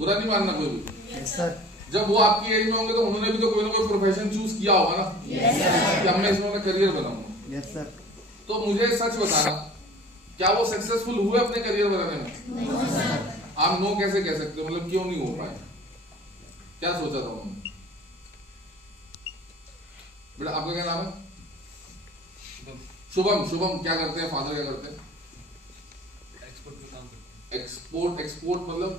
बुरा नहीं मानना कोई भी। Yes sir. जब वो आपकी एज में होंगे तो उन्होंने भी तो कोई ना कोई प्रोफेशन चूज किया होगा ना कि अब मैं इसमें करियर बनाऊंगा। Yes sir. तो मुझे सच बताना, क्या वो सक्सेसफुल हुए अपने करियर बनाने में? आप नो कैसे कह सकते हो, मतलब क्यों नहीं हो पाए? क्या सोचा था उन्होंने? बेटा आपका क्या नाम है? शुभम। शुभम क्या करते हैं? फादर क्या करते हैं? एक्सपोर्ट में काम करते हैं। एक्सपोर्ट मतलब?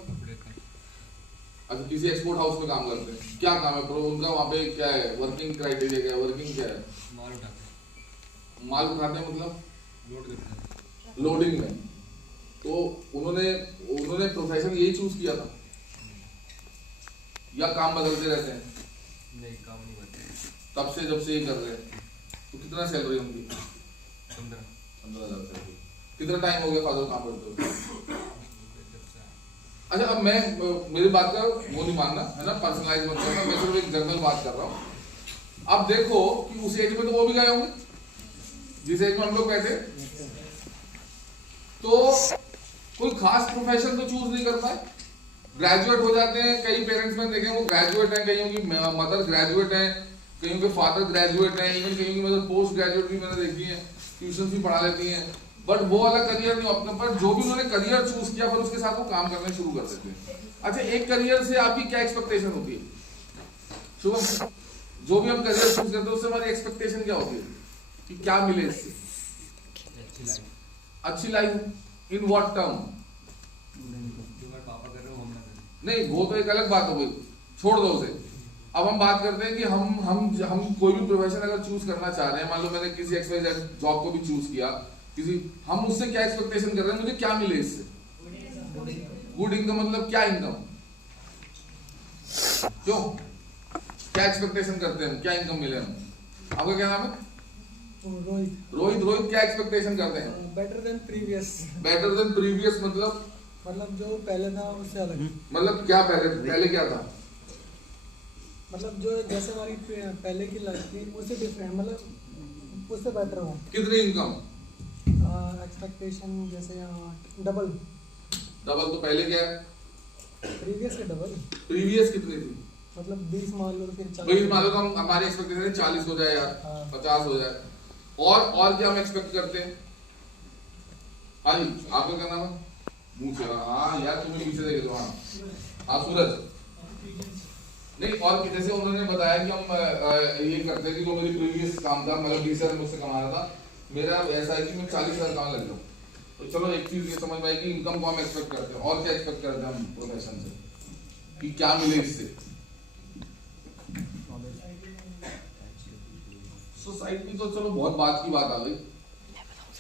अच्छा, किसी एक्सपोर्ट हाउस में काम करते हैं। क्या काम है प्रो उनका वहाँ पे? क्या है वर्किंग क्राइटेरिया? क्या है वर्किंग? क्या है? माल उठाते हैं। माल उठाते हैं मतलब लोड करते हैं। लोडिंग में। तो उन्होंने प्रोफेशन यही चूज किया था या काम बदलते रहते हैं? नहीं, काम नहीं करते। तब से जब से ये कर रहे हैं तो कितना सैलरी उनकी? 15,000 सैलरी। कितना टाइम हो गया फादर काम करते हुए? जब से अच्छा, अब मैं मेरी बात का वो नहीं मानना है ना, पर्सनलाइज मत करना, मैं सिर्फ एक जनरल बात कर रहा हूँ। अब देखो कि उस एज में तो वो भी गए होंगे जिस एज में हम लोग गए थे, तो कोई खास प्रोफेशन तो चूज नहीं कर पाए। ग्रेजुएट हो जाते हैं, कई पेरेंट्स में देखें वो ग्रेजुएट हैं, कईयों की मदर ग्रेजुएट है, कईयों के फादर ग्रेजुएट हैं, इवन कईयों की मदर पोस्ट ग्रेजुएट भी मैंने देखी है, ट्यूशन भी पढ़ा लेती हैं, बट वो वाला करियर नहीं अपने पर। जो भी उन्होंने करियर चूज किया फिर उसके साथ वो काम करना शुरू कर देते हैं। अच्छा, एक करियर से आपकी क्या एक्सपेक्टेशन होती है शुभम? जो भी हम करियर चूज करते हैं उससे हमारी एक्सपेक्टेशन क्या होती है कि क्या मिले इससे? अच्छी लाइफ इन व्हाट टर्म? पापा कर रहे हो हम ना करें। नहीं, वो तो एक अलग बात हो गई, छोड़ दो उसे। अब हम बात करते हैं कि हम कोई भी प्रोफेशन अगर चूज करना चाह रहे हैं, मान लो मैंने किसी XYZ जॉब को भी चूज किया, हम उससे क्या एक्सपेक्टेशन कर रहे हैं, मुझे क्या मिले इससे? Good income. मतलब क्या इनकम? क्यों, क्या एक्सपेक्टेशन करते हैं? क्या इनकम मिले हम? आपका क्या नाम है? रोहित क्या एक्सपेक्टेशन करते हैं? Better than previous. Better than previous मतलब जो पहले था उससे अलग। मतलब क्या पहले क्या था? मतलब जो जैसे हमारी पहले की लाइफ थी उससे डिफरेंट, मतलब उससे बेटर हो। कितनी इनकम? एक्सपेक्टेशन जैसे डबल। तो पहले क्या है? प्रीवियस के डबल। प्रीवियस कितनी थी? मतलब 20 मान लो, फिर 20 मान लो, तो हमारी एक्सपेक्टेशन 40 हो जाए यार, 50 हो जाए। और क्या हम एक्सपेक्ट करते हैं? हाँ जी, आपका क्या नाम है? मुंह से हाँ यार, तुम्हें पीछे देखे तो हाँ सूरज। नहीं, और जैसे उन्होंने बताया कि हम ये करते हैं कि जो मेरी प्रीवियस काम था, मतलब 20,000 मुझसे कमा रहा था, मेरा ऐसा है कि मैं 40,000 कमाने लग जाऊँ। तो चलो एक चीज ये समझ में आई कि इनकम को हम एक्सपेक्ट करते हैं, और क्या एक्सपेक्ट करते हैं हम प्रोफेशन से कि क्या मिले इससे? सोसाइटी तो चलो बहुत बात की बात आ गई।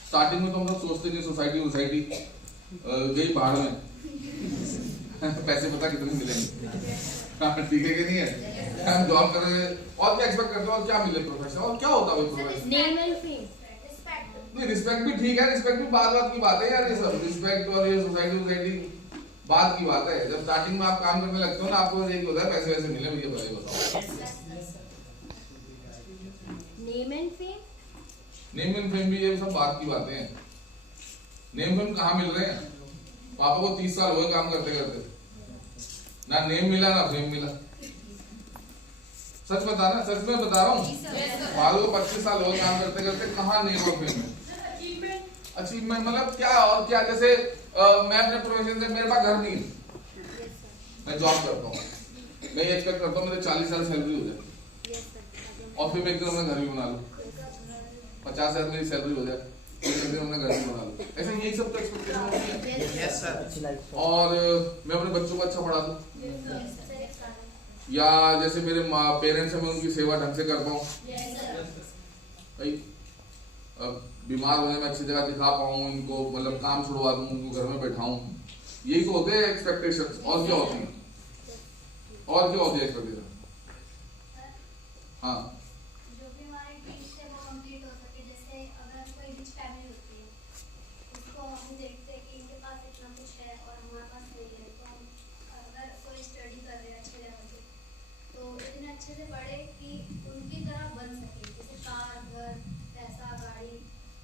स्टार्टिंग में तो हम लोग सोचते कि सोसाइटी गई बाहर में पैसे पता कितने मिलेंगे, ठीक है कि नहीं है? हम जॉब कर रहे हैं, और क्या एक्सपेक्ट करते हो, और क्या मिले प्रोफेशन, और क्या होता है प्रोफेशन? नहीं, रिस्पेक्ट भी ठीक है, रिस्पेक्ट भी बात की बात है यार, ये सब रिस्पेक्ट और ये सोसाइटी बात की बात है। जब स्टार्टिंग में आप काम करने लगते हो ना, आपको यही होता है पैसे वैसे मिले, मुझे बताओ। नेम एंड फेम भी ये सब बात की बातें हैं। नेम फेम कहाँ मिल रहे हैं? पापा को 30 साल हुए काम करते करते, ना नेम मिला ना फेम मिला। सच बता में बता रहा हूँ, पापा को 25 साल हुए काम करते करते, कहाँ नेम और फेम है? अचीवमेंट मतलब क्या? और क्या? जैसे मैं अपने प्रोफेशन से, मेरे पास घर नहीं है, मैं जॉब करता हूँ, मैं ये एक्सपेक्ट करता हूँ मेरे 40,000 सैलरी हो जाए, और फिर मैं एकदम घर भी बना लूँ, 50,000 मेरी सैलरी हो जाए, अपना घर भी बना लूँ। ऐसे यही सब तो एक्सपेक्टेशन होती है। Yes sir. और मैं अपने बच्चों को अच्छा पढ़ा दूँ, या जैसे मेरे पेरेंट्स हैं मैं उनकी सेवा ढंग से कर पाऊँ, बीमार होने में अच्छी जगह दिखा पाऊँ इनको, मतलब काम छुड़वा दूँ, उनको घर में बैठाऊँ। यही तो होते हैं एक्सपेक्टेशंस। और क्या होती है? एक्सपेक्टेशन? हाँ, अच्छे से पढ़े कि उनकी तरह बन सके, जैसे कार, घर, पैसा, गाड़ी,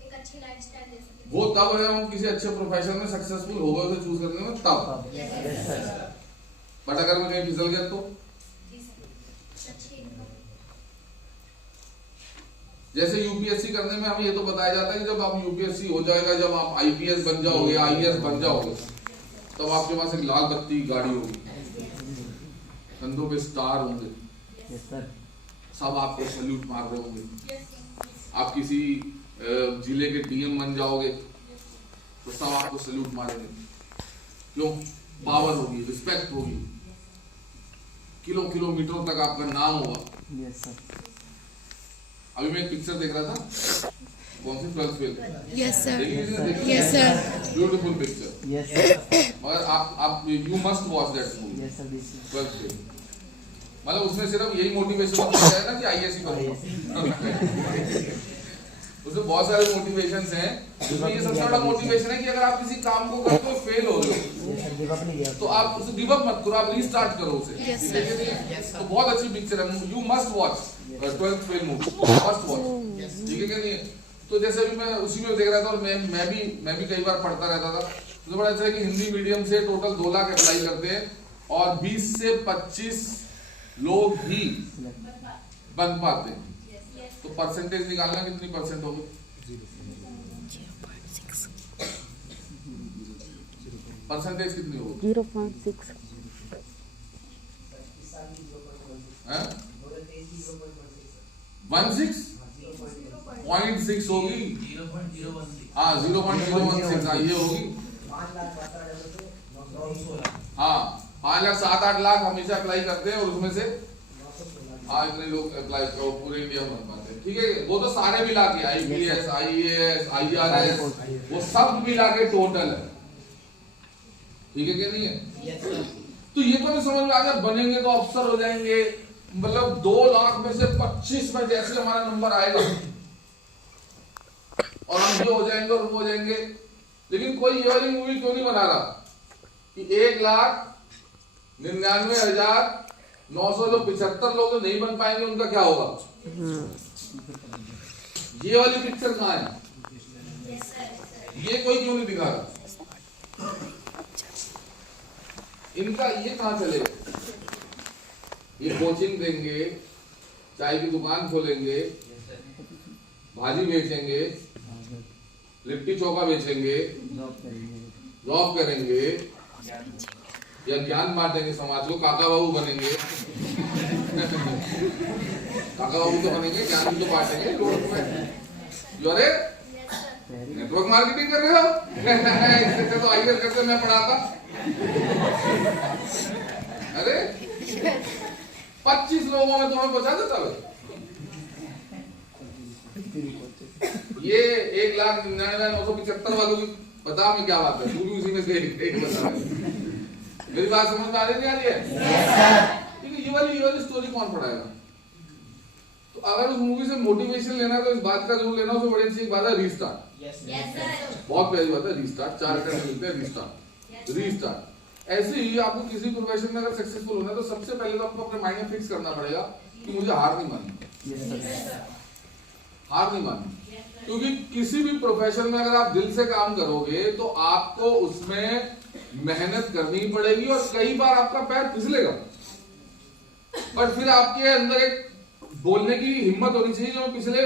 एक अच्छी लाइफस्टाइल दे सके। वो तब है हम किसी अच्छे प्रोफेशन में सक्सेसफुल हो गए, उसे चूज करने में तब। बट अगर मैं कहीं फिसल गया तो जी सर, अच्छी इनकम। जैसे यूपीएससी करने में हमें ये तो बताया जाता है कि जब आप यूपीएससी हो जाएगा, जब आप आईपीएस बन जाओगे, आईएएस बन जाओगे, तब आपके पास एक लाल बत्ती गाड़ी होगी, कंधों पे स्टार होंगे, सब आपको सैल्यूट मार रहे होंगे। आप किसी जिले के डीएम बन जाओगे तो सब आपको सैल्यूट मारेंगे। क्यों? पावर होगी, रिस्पेक्ट होगी, किलोमीटरों तक आपका नाम होगा। अभी मैं एक पिक्चर देख रहा था, कौन सी 12th फेल? यस सर, देखिए yes sir, beautiful picture. Yes sir, मगर आप you must watch that movie, yes sir, 12th fail. मतलब उसमें सिर्फ यही मोटिवेशन होता है ना कि आईएएस ही बनो। उसमें बहुत सारे मोटिवेशंस हैं, उसमें ये सबसे बड़ा मोटिवेशन है कि अगर आप किसी काम को करते हो फेल हो रहे हो तो आप उसे गिव अप मत करो, आप रीस्टार्ट करो उसे। Yes, ठीक है कि नहीं? तो बहुत अच्छी पिक्चर है, you must watch 12th fail movie, must watch. ठीक है कि नहीं? तो जैसे अभी मैं उसी में देख रहा था और मैं भी कई बार पढ़ता रहता था, तो बड़ा अच्छा है कि हिंदी मीडियम से टोटल 2 लाख अप्लाई करते हैं और 20 से 25 लोग ही बन पाते हैं। तो परसेंटेज निकालना, कितनी परसेंट होगी? 0.6 परसेंटेज कितनी होगी? 0.6 16.6 होगी। हाँ 0.016, हाँ ये होगी। हाँ 5,07,8 लाख हमेशा अप्लाई करते हैं और उसमें से इतने लोग अप्लाई पूरे इंडिया में बन पाते हैं। ठीक है, वो तो सारे मिला के आईपीएस, आईएएस, आईआरएस, वो सब मिला के टोटल है। ठीक है कि नहीं है? तो ये तो नहीं समझ में आ गया, बनेंगे तो अफसर हो जाएंगे, मतलब 2 लाख में से 25 में जैसे हमारा नंबर आएगा और हम ये हो जाएंगे और वो हो जाएंगे। लेकिन कोई ये वाली मूवी क्यों नहीं बना रहा कि 1,99,975 लोग जो नहीं बन पाएंगे उनका क्या होगा? ये वाली पिक्चर कहाँ है? ये कोई क्यों नहीं दिखा रहा? इनका ये कहाँ चलेगा? ये कोचिंग देंगे, चाय की दुकान खोलेंगे, भाजी बेचेंगे, लिट्टी चोखा बेचेंगे, जॉब करेंगे या ज्ञान बांटेंगे समाज को, काका बाबू बनेंगे। काका बाबू तो बनेंगे, ज्ञान भी तो बांटेंगे लोगों में। अरे नेटवर्क मार्केटिंग कर रहे हो? इससे तो आईएएस करके मैं पढ़ाता। अरे 25 लोगों में तुम्हें पहुंचा देता भाई। ये 1,99,975 वालों की बता मैं क्या बात है, तू भी उसी में से एक बता रहा। मेरी बात समझ में आ रही है? ठीक है, ये वाली स्टोरी कौन पढ़ाएगा? तो अगर उस मूवी से मोटिवेशन लेना है तो इस बात का जरूर लेना, उससे बड़ी अच्छी एक बात है रीस्टार्ट। बहुत प्यारी बात है रीस्टार्ट, 4 अटेम्प्ट मिलते हैं रीस्टार्ट। ऐसे ही आपको किसी प्रोफेशन में अगर सक्सेसफुल होना है तो सबसे पहले तो आपको अपने माइंड में फिक्स करना पड़ेगा कि मुझे हार नहीं माननी, हार नहीं माननी। क्योंकि किसी भी प्रोफेशन में अगर आप दिल से काम करोगे तो आपको उसमें मेहनत करनी पड़ेगी और कई बार आपका पैर फिसलेगा, पर फिर आपके अंदर एक बोलने की हिम्मत होनी चाहिए। जो मैं पिछले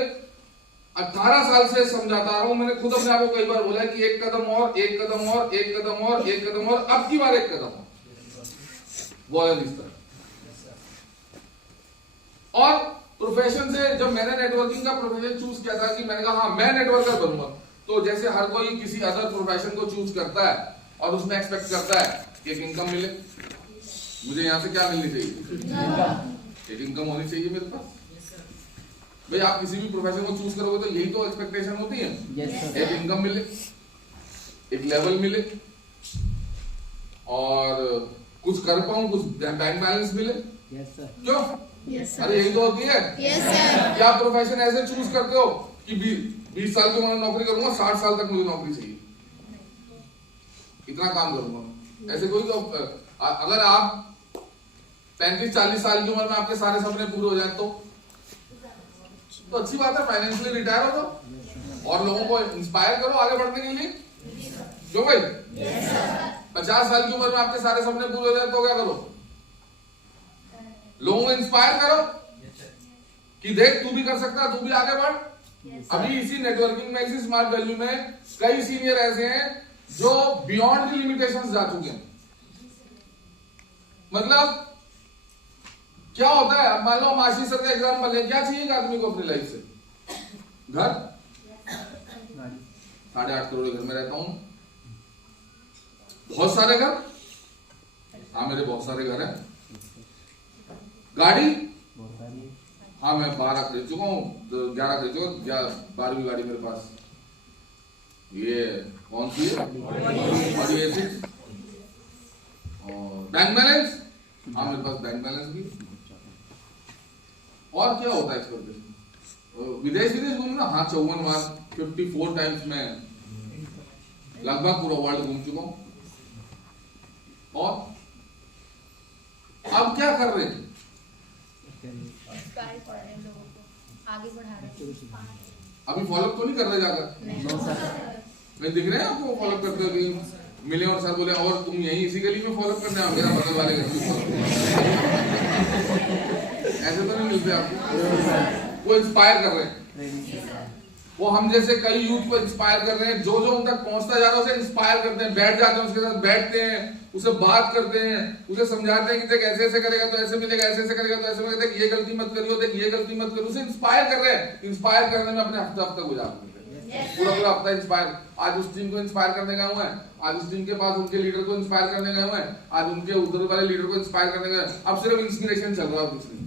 18 साल से समझाता रहा हूं, मैंने खुद अपने आप को कई बार बोला कि एक कदम और, एक कदम और, एक कदम और, एक कदम और, अब की बार एक कदम और, वो है इस तरह। और प्रोफेशन से जब मैंने नेटवर्किंग का प्रोफेशन चूज किया था कि मैंने कहा हाँ मैं नेटवर्कर बनूंगा, तो जैसे हर कोई किसी अदर प्रोफेशन को चूज करता है और उसमें एक्सपेक्ट करता है कि एक इनकम मिले, मुझे यहाँ से क्या मिलनी चाहिए? एक इनकम होनी चाहिए मेरे पास। भाई आप किसी भी प्रोफेशन को चूज करोगे तो यही तो एक्सपेक्टेशन होती है। एक इनकम मिले, एक लेवल मिले और कुछ कर पाऊं, कुछ बैंक बैलेंस मिले। क्यों? अरे यही तो होती है। क्या प्रोफेशन ऐसे चूज करते हो कि 20 साल की उम्र में नौकरी करूंगा, 60 साल तक मुझे नौकरी चाहिए, इतना काम करूंगा। ऐसे कोई तो अगर आप 35-40 साल की उम्र में आपके सारे सपने पूरे हो जाए तो अच्छी बात है, फाइनेंशियली रिटायर हो जाओ और लोगों को इंस्पायर करो आगे बढ़ने के लिए। क्यों भाई? 50 साल की उम्र में आपके सारे सपने पूरे हो जाए तो क्या करो? लोगों को इंस्पायर करो कि देख तू भी कर सकता है, तू भी आगे बढ़। अभी इसी नेटवर्किंग में, इसी स्मार्ट वैल्यू में कई सीनियर ऐसे हैं जो बियॉन्ड द लिमिटेशंस जा चुके हैं। मतलब क्या होता है, मान लो मासी सर का एग्जाम्पल है, क्या चाहिए एक आदमी को अपनी लाइफ से? घर, 8.5 करोड़ के घर में रहता हूं, बहुत सारे घर, हाँ मेरे बहुत सारे घर हैं। गाड़ी, हाँ मैं 12 खरीद चुका हूँ, 11 खरीद चुका हूँ, 12वीं गाड़ी मेरे पास। ये कौन सी है? Audi A6। और बैंक बैलेंस, हाँ मेरे पास बैंक बैलेंस भी। और क्या होता है इस पर? विदेश घूमना, हाँ 54 बार, 54 टाइम्स में लगभग पूरा वर्ल्ड घूम चुका हूँ। और अब क्या कर रहे हैं? आगे बढ़ा रहे हैं। अभी फॉलोअप तो नहीं कर रहे जाकर? नहीं दिख रहे हैं आपको फॉलोअप करते हुए? मिले और सर बोले और तुम यही इसी गली में फॉलोअप करने आओ, मेरा बगल वाले घर में फॉलोअप। ऐसे तो नहीं मिलते आपको। वो इंस्पायर कर रहे हैं, वो हम जैसे कई यूथ को इंस्पायर कर रहे हैं। जो जो उन तक पहुंचता जा रहा है उसे इंस्पायर करते हैं, बैठ जाते हैं उसके साथ, बैठते हैं, उसे बात करते हैं, उसे समझाते हैं कि देख ऐसे ऐसे करेगा तो ऐसे मिलेगा, ऐसे ऐसे करेगा तो ऐसे मिलेगा, देख ये गलती मत करियो, देख ये गलती मत करियो। उसे इंस्पायर कर रहे हैं। इंस्पायर करने में अपने हफ्ता गुजार देते हैं, पूरा हफ्ता इंस्पायर। आज उस टीम को इंस्पायर करने गए हुए हैं, आज उस टीम के पास उनके लीडर को इंस्पायर करने गए हुए हैं, आज उनके उधर वाले लीडर को इंस्पायर करने गए। अब सिर्फ इंस्पिरेशन चल रहा है कुछ नहीं,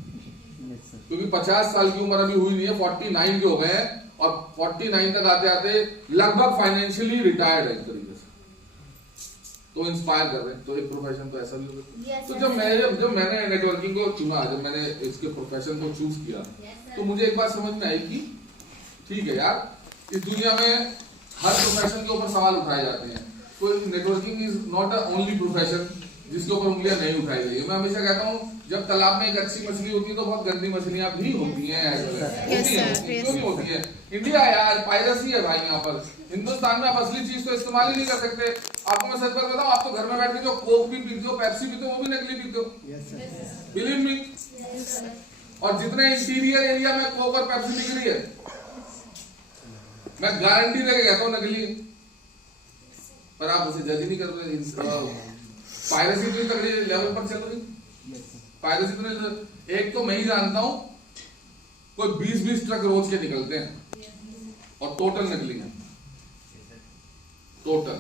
क्योंकि 50 साल की उम्र अभी हुई नहीं है, 49 के हो गए हैं और 49 तक आते आते लगभग फाइनेंशियली रिटायर्ड है एक तरीके से। तो इंस्पायर कर रहे हैं। तो एक प्रोफेशन तो ऐसा भी होगा। तो जब मैंने नेटवर्किंग को चुना, जब मैंने इसके प्रोफेशन को चूज किया, तो मुझे एक बात समझ में आई कि ठीक है यार, इस दुनिया में हर प्रोफेशन के ऊपर सवाल उठाए जाते हैं। कोई networking is not a only profession जिसके ऊपर उंगलियां नहीं उठाई गई है। मैं हमेशा कहता हूँ जब तालाब में एक अच्छी मछली होती है तो बहुत गंदी मछलियां भी होती हैं। क्यों नहीं होती है? इंडिया यार पायरेसी है भाई। यहाँ पर हिंदुस्तान में आप असली चीज तो इस्तेमाल ही नहीं कर सकते। आपको मैं सच बात बताऊं, आप तो घर में बैठ के जो कोक भी पीते हो, पेप्सी पीते हो, वो भी नकली पीते हो। Believe me. और जितने इंटीरियर एरिया में कोक और पेप्सी बिक रही है, मैं गारंटी देके कहता हूँ नकली। पर आप उसे जज ही नहीं कर रहे। पायरेसी इतनी तगड़ी लेवल पर चल रही, पायरेसी इतने, एक तो मैं ही जानता हूं कोई 20-20 ट्रक रोज के निकलते हैं और टोटल नकली है, टोटल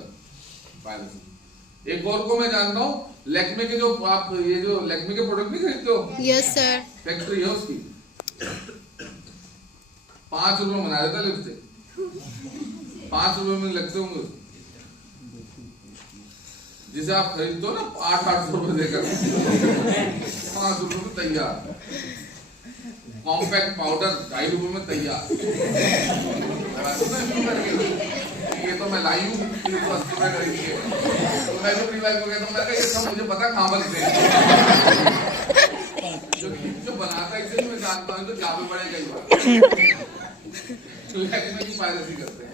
पायरेसी। एक और को मैं जानता हूं, लैक्मे के जो आप ये जो लैक्मे के प्रोडक्ट नहीं खरीदते हो, यस सर, फैक्ट्री है उसकी, 5 रुपए में बना देता लिपस्टिक, 5 रुपए में लगते होंगे, जिसे आप खरीदते हो ना 800 रुपए देकर, 5 रुपए में तैयार। कॉम्पैक्ट पाउडर 2.5 रुपए में तैयार। ये तो मैं लाई हूँ, तो मैं जो रिवाइव को कहता हूँ, ये सब मुझे पता कहाँ बनते हैं। जो बनाता है इसे मैं जानता हूँ, तो जादू बड़े कई बार पायरेसी करते हैं।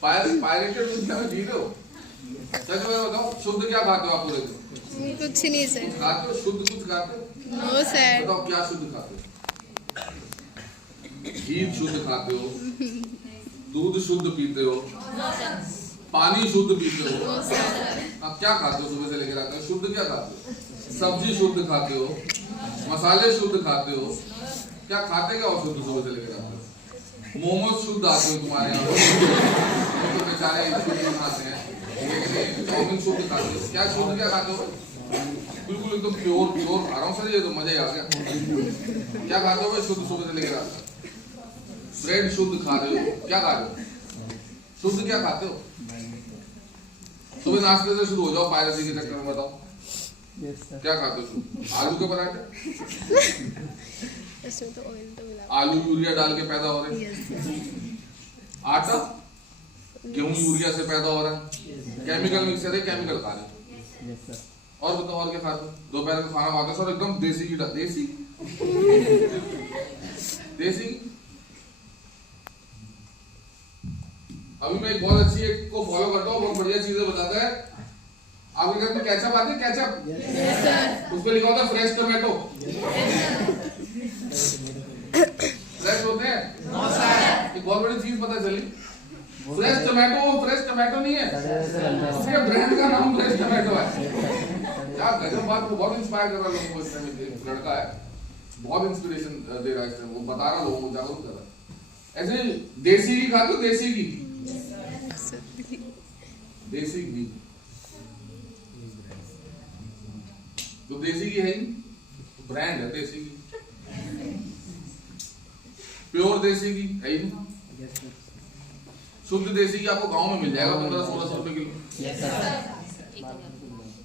पायरेटेड दुनिया में जी रहे हो। सच में बताओ, शुद्ध क्या खाते हो आप पूरे दिन? कुछ नहीं सर। कुछ खाते हो? शुद्ध कुछ खाते हो? No sir. बताओ क्या शुद्ध खाते हो? घी शुद्ध खाते हो, दूध शुद्ध पीते हो, पानी शुद्ध पीते हो। आप क्या खाते हो? सुबह से लेकर आते हो शुद्ध क्या खाते हो? सब्जी शुद्ध खाते हो, मसाले शुद्ध खाते हो, क्या खाते क्या हो शुद्ध सुबह से लेकर आते हो? मोमोज शुद्ध आते हो तुम्हारे यहाँ, तो बेचारे शुद्ध खाते हैं, चाउमीन शुद्ध खाते हो। क्या शुद्ध क्या खाते हो? बिल्कुल एकदम प्योर प्योर खा रहा हूँ सर, ये तो मजा ही आ गया। क्या खाते हो शुद्ध सुबह से लेकर आते? ब्रेड शुद्ध खा रहे हो, क्या खा रहे हो? शुद्ध क्या खाते हो? सुबह नाश्ते से शुरू हो जाओ पायरेसी के चक्कर में, बताओ क्या खाते हो शुद्ध? आलू के पराठे, इसमें तो ऑयल तो मिला, आलू यूरिया डाल के पैदा हो रहे हैं, आटा गेहूं यूरिया से पैदा हो रहा है, केमिकल मिक्सर है, केमिकल खा रहे हैं। और बताओ और क्या खाते हो? दोपहर में खाना खाते हो सर एकदम देसी की देसी देसी। अभी मैं एक बहुत अच्छी एक को फॉलो करता हूँ, बहुत बढ़िया चीजें बताता है। आपके घर में केचप आती है? केचप उस पर लिखा होता है फ्रेश टोमेटो। फ्रेश होते हैं? एक बहुत बड़ी चीज पता चली, फ्रेश टोमेटो नहीं है, उसके ब्रांड का नाम फ्रेश टोमेटो है। क्या गजब बात, वो बहुत इंस्पायर कर रहा है लोगों को। इस टाइम लड़का है, बहुत इंस्पिरेशन दे रहा है इस टाइम, वो बता रहा लोगों को, जागरूक कर रहा है। ऐसे देसी घी खाते हो? देसी घी, देसी घी तो देसी घी है ही, ब्रांड है देसी घी, प्योर देसी घी है ही। शुद्ध देसी घी आपको गांव में मिल जाएगा 1500-1600 रुपए किलो।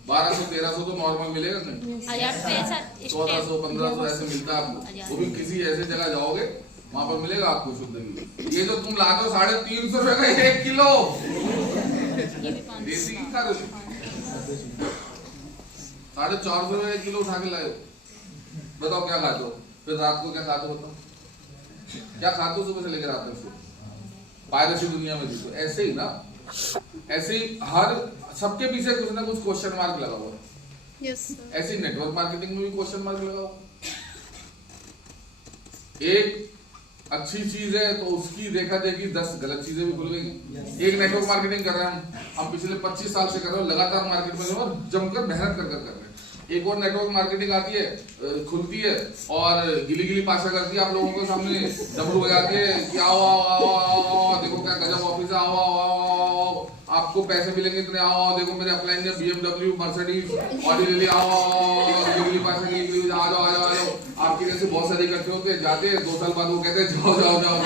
1200-1300 तो नॉर्मल मिलेगा नहीं, 1400-1500 ऐसे मिलता है आपको। वो भी किसी ऐसे जगह जाओगे वहां पर मिलेगा आपको शुद्ध घी। ये जो तुम लाते हो 350 रुपए का 1 किलो देसी घी खा रहे हो, 450 रुपए 1 किलो उठा के लाए हो। बताओ क्या खाते हो? फिर रात को क्या खाते हो? बताओ क्या खाते हो सुबह से लेकर रात तक? पायरेसी दुनिया में जीतो। ऐसे ही ना, ऐसे ही हर सबके पीछे कुछ ना कुछ क्वेश्चन मार्क लगा हुआ है। यस ऐसे ही नेटवर्क मार्केटिंग में भी क्वेश्चन मार्क लगा हुआ। एक अच्छी चीज है तो उसकी देखा देखी 10 गलत चीजें भी खुल गई। एक नेटवर्क मार्केटिंग कर रहे हैं हम पिछले 25 साल से कर रहे हैं, लगातार मार्केट में और जमकर मेहनत कर रहे हैं। एक और नेटवर्क मार्केटिंग आती है, खुलती है और गिली गिली पाशा करती है आप लोगों के सामने, डबरू बजाती है कि आओ आओ आओ आओ आओ, देखो क्या गजब ऑफिस है, आओ आओ आओ आओ, आपको पैसे मिलेंगे इतने, आओ आओ, देखो मेरे अपलाइन में BMW, मर्सिडीज, ऑडी ले ली, आओ आओ, गिली गिली पाशा गिली आ जाओ आ जाओ आ जाओ। आपके जैसे बहुत सारे इकट्ठे होते जाते, 2 साल बाद वो कहते हैं जाओ जाओ जाओ।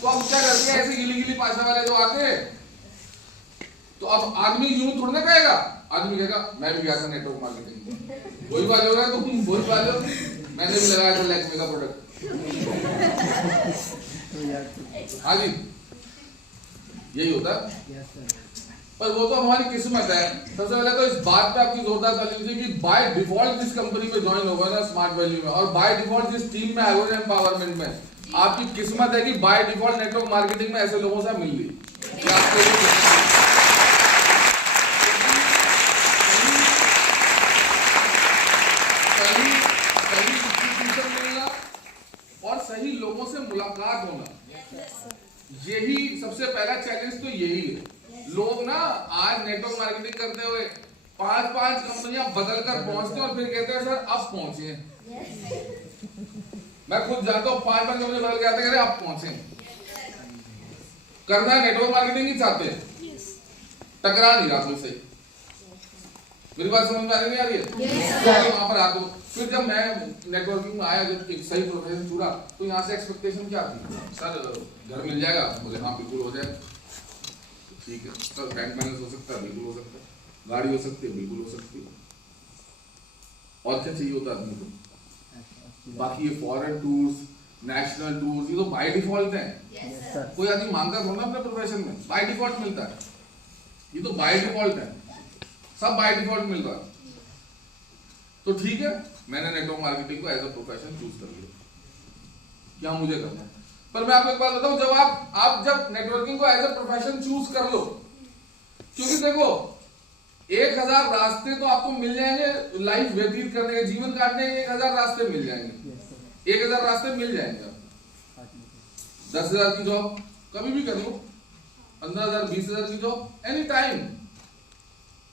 तो अब क्या करते हैं ऐसे गिली गिली पाशा वाले जो आते हैं, तो अब आदमी यूं थोड़ी ना कहेगा, आदमी कहेगा मैं भी गया था नेटवर्क मार्केटिंग, वही वाले हो रहा है तो तुम वही वाले हो, मैंने भी लगाया था लैक्मे का प्रोडक्ट। हाँ जी, यही होता है। पर वो तो हमारी किस्मत है। सबसे पहले तो इस बात पे आपकी जोरदार तालीम थी कि बाय डिफॉल्ट जिस कंपनी में ज्वाइन होगा ना स्मार्ट वैल्यू में, और बाय डिफॉल्ट जिस टीम में आएगा एम्पावरमेंट में, आपकी किस्मत है कि बाय डिफॉल्ट नेटवर्क मार्केटिंग में ऐसे लोगों से मिल ली। और सही लोगों से मुलाकात होना, यही सबसे पहला चैलेंज तो यही है। लोग ना आज नेटवर्क मार्केटिंग करते हुए 5-5 कंपनियां बदल कर पहुंचते हैं और फिर कहते हैं सर अब पहुंचे। मैं खुद जाता हूँ 5-5 कंपनी बदल के आते हैं, अब पहुंचे। करना नेटवर्क मार्केटिंग ही चाहते हैं, टकरा नहीं रहा कोई सही। मेरी बात समझ में आ रही है? वहां पर आते हो। फिर जब मैं नेटवर्किंग में आया, जब एक सही प्रोफेशन चुना, तो यहाँ से एक्सपेक्टेशन क्या थी? सर घर मिल जाएगा? बोले हाँ बिल्कुल हो जाएगा। ठीक है सर, बैंक बैलेंस हो सकता है? बिल्कुल हो सकता है। गाड़ी हो सकती है? बिल्कुल हो सकती है। और क्या चाहिए होता आदमी को? बाकी ये फॉरेन टूर्स, नेशनल टूर्स, ये तो बाय डिफॉल्ट है। कोई आदमी मांगता थोड़ा अपने प्रोफेशन में, बाय डिफॉल्ट मिलता है। ये तो बाय डिफॉल्ट है, सब बाय डिफॉल्ट मिल रहा है। तो ठीक है, मैंने नेटवर्क मार्केटिंग को एज अ प्रोफेशन चूज कर लिया। क्या मुझे करना है? पर मैं आपको एक बात बताऊं, जब आप जब नेटवर्किंग को एज अ प्रोफेशन चूज कर लो, क्योंकि देखो 1000 रास्ते तो आपको मिल जाएंगे लाइफ व्यतीत करने के, जीवन काटने के 1000 रास्ते मिल जाएंगे। 1000 रास्ते मिल जाएंगे। 10,000 की जॉब कभी भी कर लो, 15,000 20,000 की जॉब एनी टाइम।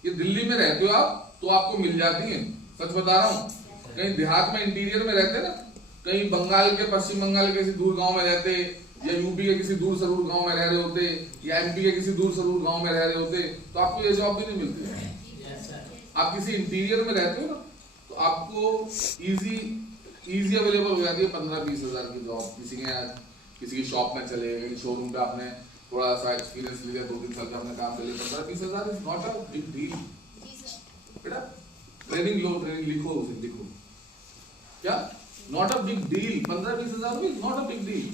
ये दिल्ली में रहते हो आप तो आपको मिल जाती है, सच बता रहा हूँ। कहीं देहात में इंटीरियर में रहते ना, कहीं बंगाल के, पश्चिम बंगाल के किसी दूर गांव में रहते, या यूपी के किसी दूर सरूर गांव में रह रहे होते, या एमपी के किसी दूर सरूर गांव में रह रहे होते, तो आपको ये जॉब भी नहीं मिलती। आप किसी इंटीरियर में रहते हो ना, तो आपको इजी अवेलेबल हो जाती है 15-20 हजार की जॉब। किसी की शॉप में चले गए, शोरूम पे आपने थोड़ा सा एक्सपीरियंस लिया, 2-3 साल का अपने काम के लिए 15-20 हजार is not a big deal. बेटा ट्रेनिंग लो, ट्रेनिंग लिखो क्या, नॉट अ बिग डील। 15-20 हजार is not a big deal.